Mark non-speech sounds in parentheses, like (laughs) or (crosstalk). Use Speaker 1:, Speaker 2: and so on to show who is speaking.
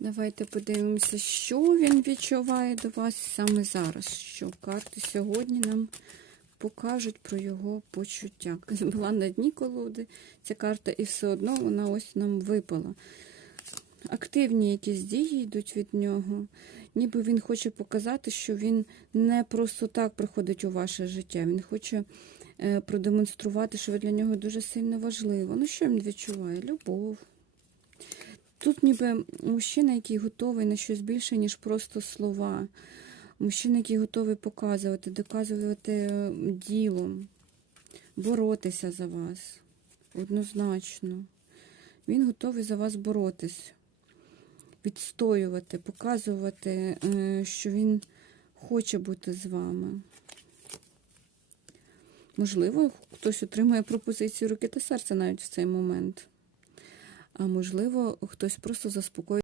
Speaker 1: Давайте подивимося, що він відчуває до вас саме зараз. Що карти сьогодні нам покажуть про його почуття. (laughs) Була на дні колоди ця карта, і все одно вона ось нам випала. Активні якісь дії йдуть від нього. Ніби він хоче показати, що він не просто так приходить у ваше життя. Він хоче е, продемонструвати, що ви для нього дуже сильно важливо. Ну, що він відчуває? Любов. Тут ніби мужчина, який готовий на щось більше, ніж просто слова. Мужчина, який готовий показувати, доказувати е, ділом, боротися за вас. Однозначно. Він готовий за вас боротись, відстоювати, показувати, е, що він хоче бути з вами. Можливо, хтось отримає пропозицію руки та серця навіть в цей момент. А можливо, хтось просто заспокоїть.